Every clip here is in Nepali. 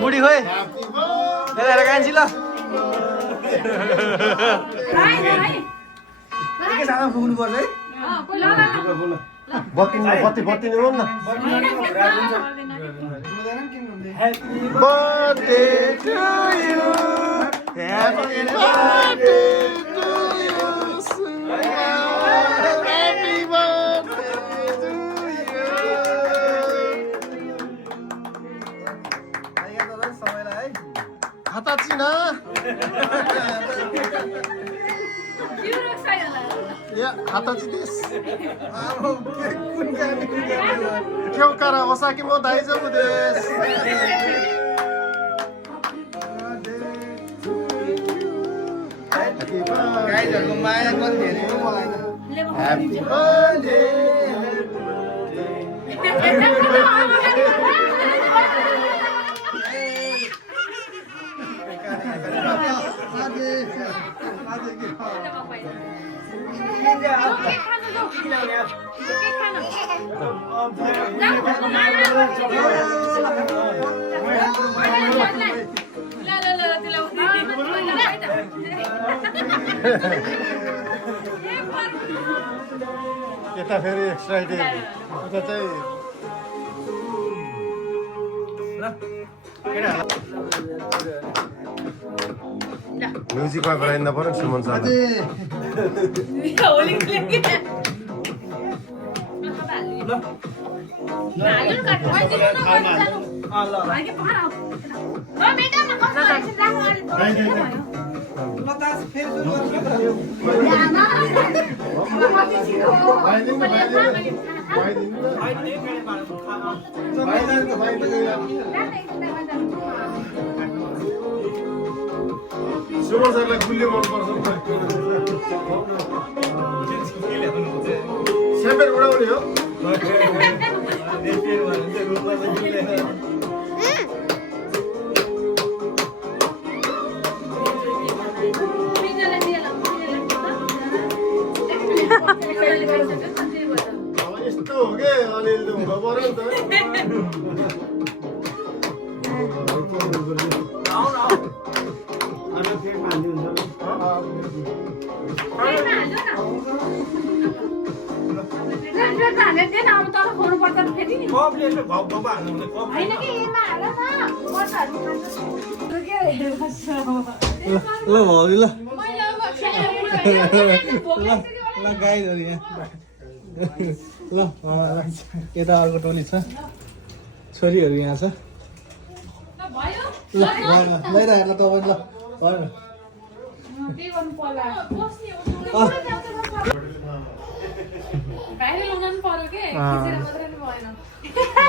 बुढी खोइ हेरेर कान्छी ल के साथमा पुग्नु पर्छ है बत्ती नै हो नि Happy birthday to you. Happy birthday to you. Happy birthday to you. हाताचिना या हाताची दिस ठेव करा असा की मग दाईजबु देस गाईहरुको माया कति धेरै हो मलाई त Happy birthday यता फेरि एक्साइटेड उता चाहिँ म्युजिकमा गराइन्दा पर्यो सुमन सर सुमन सरलाई गुल्ली मनपर्छ स्याम्पेन उडाउने हो यस्तो हो के अनिल हुन पर्यो नि ल भाउजू ल ल गाईहरू यहाँ ल यता अर्को टोली छ छोरीहरू यहाँ छ ल गइरहेको ल तपाईँ ल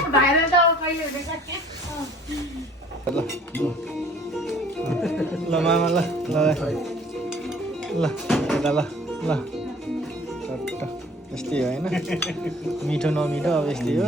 भएन ल मामा ल ल ल यता ल ल यस्तै हो होइन मिठो नमिठो अब यस्तै हो